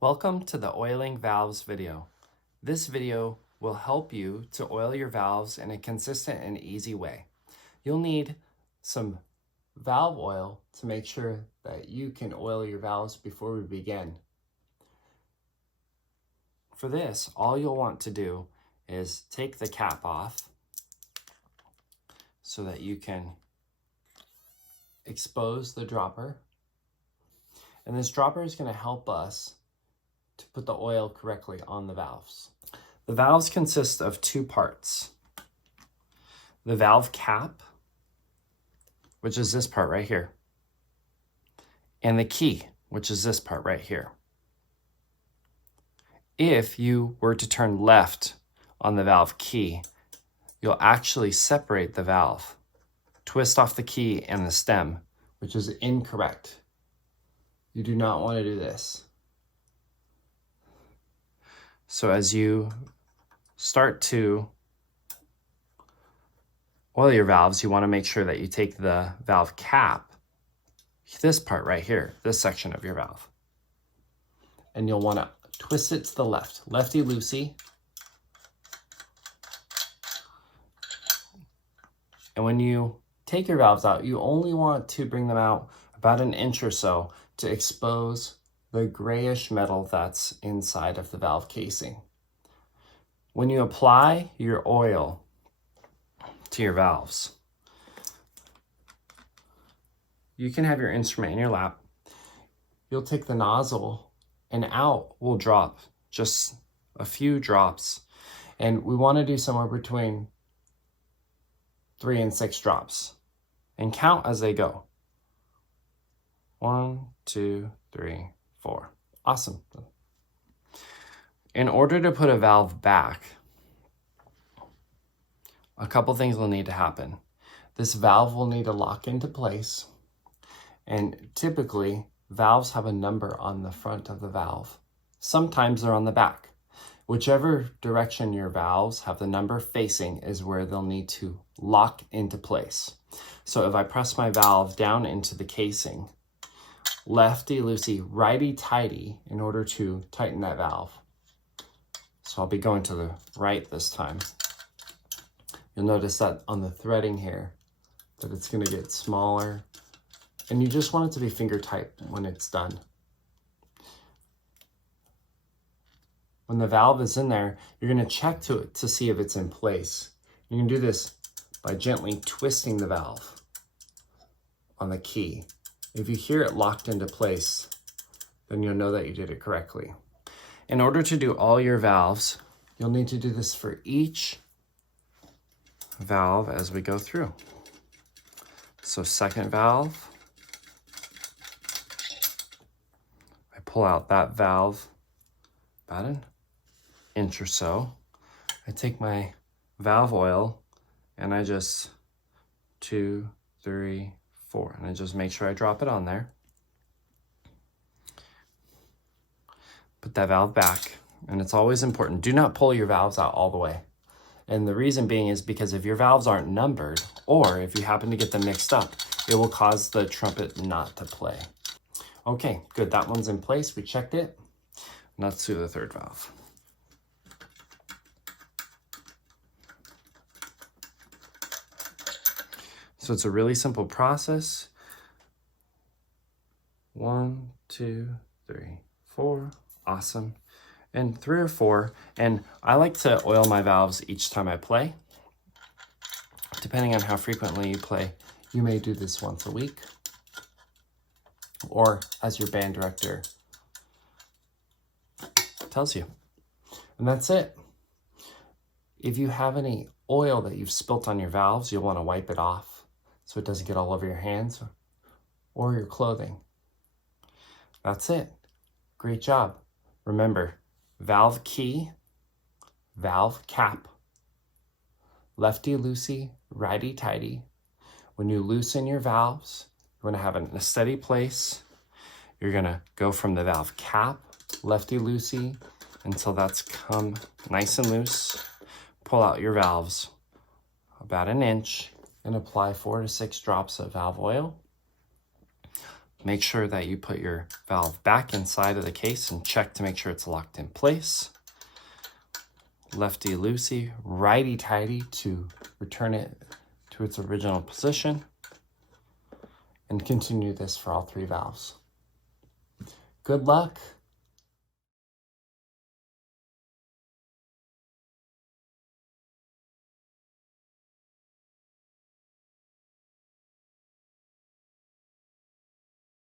Welcome to the Oiling Valves video. This video will help you to oil your valves in a consistent and easy way. You'll need some valve oil to make sure that you can oil your valves before we begin. For this, all you'll want to do is take the cap off so that you can expose the dropper. And this dropper is going to help us to put the oil correctly on the valves. The valves consist of two parts. The valve cap, which is this part right here, and the key, which is this part right here. If you were to turn left on the valve key, you'll actually separate the valve, twist off the key and the stem, which is incorrect. You do not want to do this. So as you start to oil your valves, you want to make sure that you take the valve cap, this part right here, this section of your valve, and you'll want to twist it to the left, lefty-loosey. And when you take your valves out, you only want to bring them out about an inch or so to expose the grayish metal that's inside of the valve casing. When you apply your oil to your valves, you can have your instrument in your lap. You'll take the nozzle and out will drop just a few drops. And we want to do somewhere between 3 and 6 drops and count as they go. 1, 2, 3, 4. Awesome. In order to put a valve back, a couple things will need to happen. This valve will need to lock into place, and typically valves have a number on the front of the valve. Sometimes they're on the back. Whichever direction your valves have the number facing is where they'll need to lock into place. So if I press my valve down into the casing, lefty-loosey, righty-tighty in order to tighten that valve. So I'll be going to the right this time. You'll notice that on the threading here, that it's going to get smaller. And you just want it to be finger tight when it's done. When the valve is in there, you're going to check to it to see if it's in place. You can do this by gently twisting the valve on the key. If you hear it locked into place, then you'll know that you did it correctly. In order to do all your valves, you'll need to do this for each valve as we go through. So second valve, I pull out that valve about an inch or so. I take my valve oil and I just 2, 3, 4, and I just make sure I drop it on there. Put that valve back, and it's always important. Do not pull your valves out all the way. And the reason being is because if your valves aren't numbered, or if you happen to get them mixed up, it will cause the trumpet not to play. Okay, good, that one's in place, we checked it. Now let's do the third valve. So it's a really simple process. 1, 2, 3, 4, awesome. And 3 or 4, and I like to oil my valves each time I play. Depending on how frequently you play, you may do this once a week, or as your band director tells you. And that's it. If you have any oil that you've spilt on your valves, you'll want to wipe it off so it doesn't get all over your hands or your clothing. That's it. Great job. Remember, valve key, valve cap, lefty-loosey, righty-tighty. When you loosen your valves, you want to have it in a steady place. You're going to go from the valve cap, lefty-loosey, until that's come nice and loose. Pull out your valves about an inch and apply 4 to 6 drops of valve oil. Make sure that you put your valve back inside of the case and check to make sure it's locked in place. Lefty-loosey, righty-tighty to return it to its original position. And continue this for all 3 valves. Good luck.